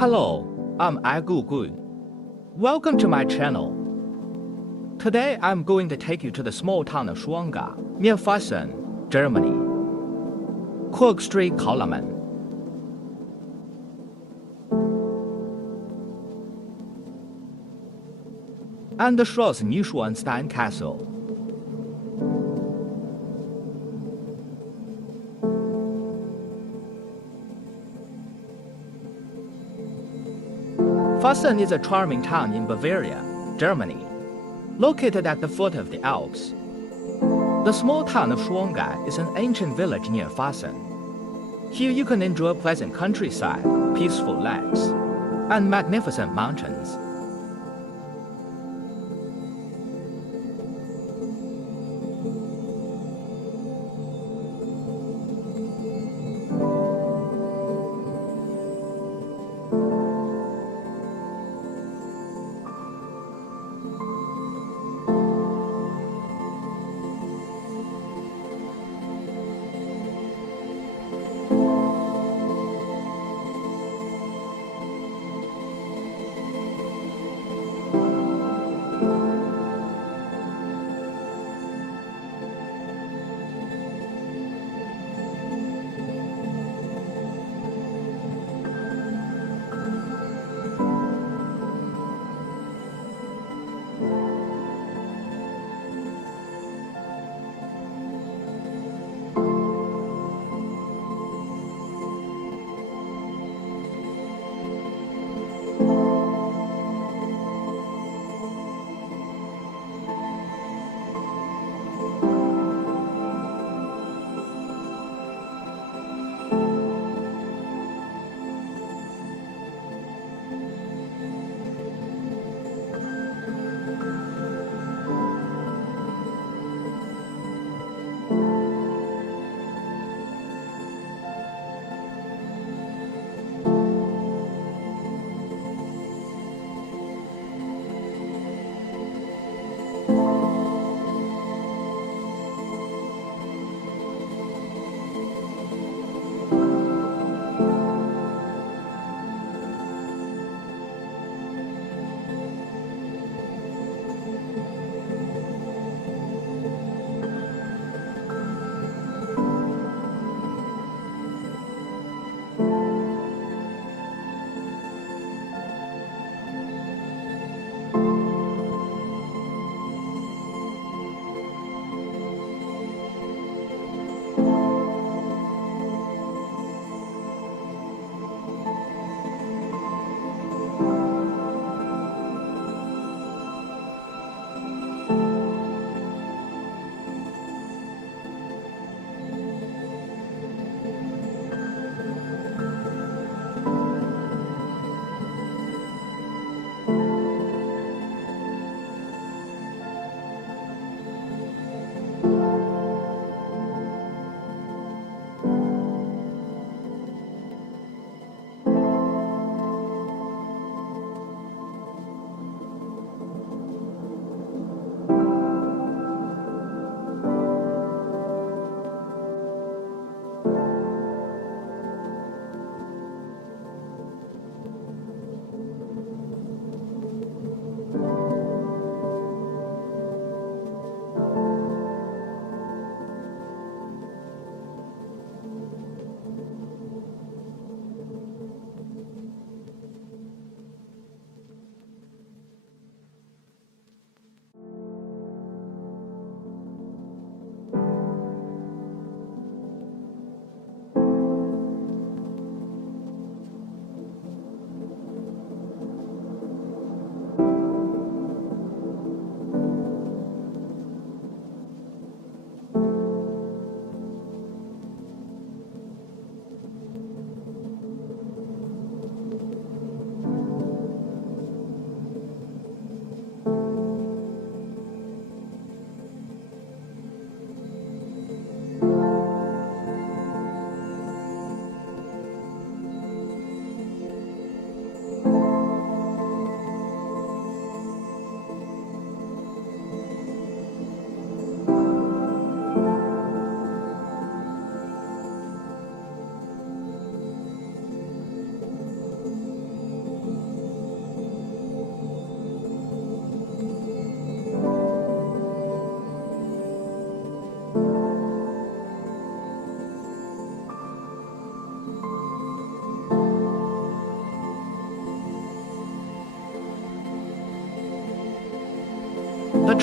Hello, I'm Agugui. Welcome to my channel. Today I'm going to take you to the small town of Schwanga, near Fassen, Germany. Kurgstreet-Kauermann. And the Schloss Neuschwanstein Castle. Fassen is a charming town in Bavaria, Germany, located at the foot of the Alps. The small town of Schwanga is an ancient village near Fassen. Here you can enjoy pleasant countryside, peaceful lakes, and magnificent mountains.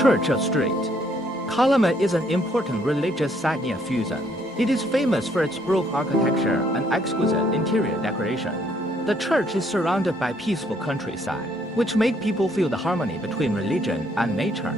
Church Street. Calumet is an important religious site near Fuson. It is famous for its Baroque architecture and exquisite interior decoration. The church is surrounded by peaceful countryside, which make people feel the harmony between religion and nature.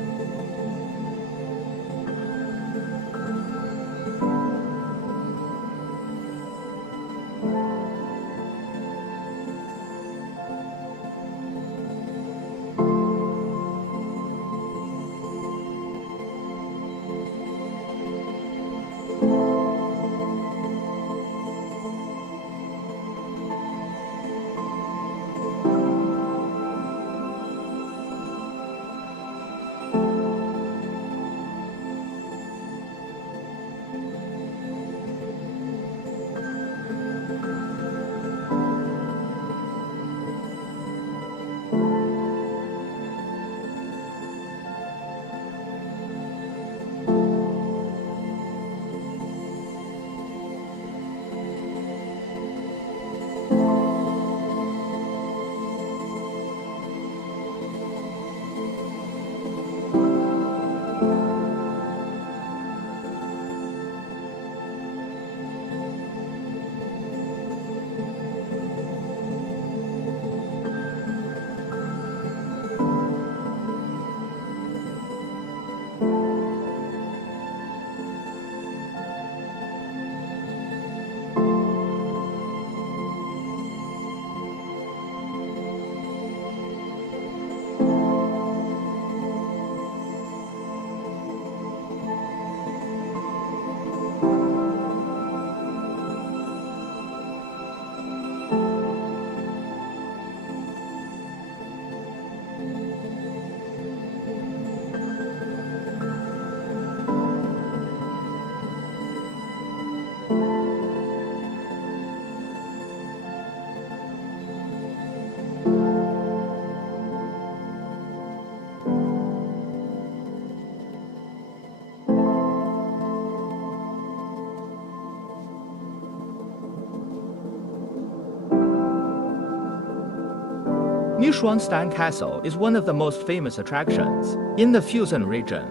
Neuschwanstein Castle is one of the most famous attractions in the Fuson region.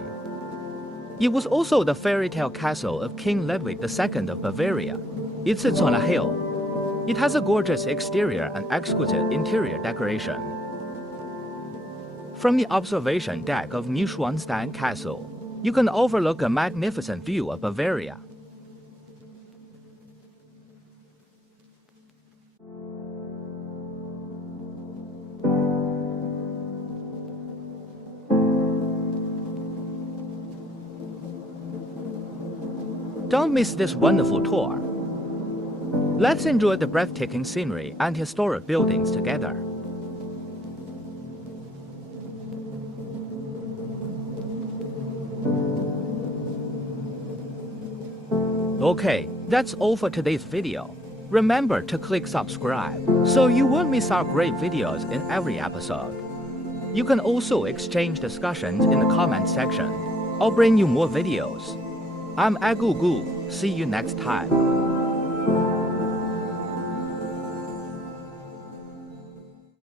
It was also the fairy tale castle of King Ludwig II of Bavaria. It sits on a hill. It has a gorgeous exterior and exquisite interior decoration. From the observation deck of Neuschwanstein Castle, you can overlook a magnificent view of Bavaria. Don't miss this wonderful tour. Let's enjoy the breathtaking scenery and historic buildings together. Okay, that's all for today's video. Remember to click subscribe so you won't miss our great videos in every episode. You can also exchange discussions in the comment section. I'll bring you more videos. I'm Agugu. See you next time.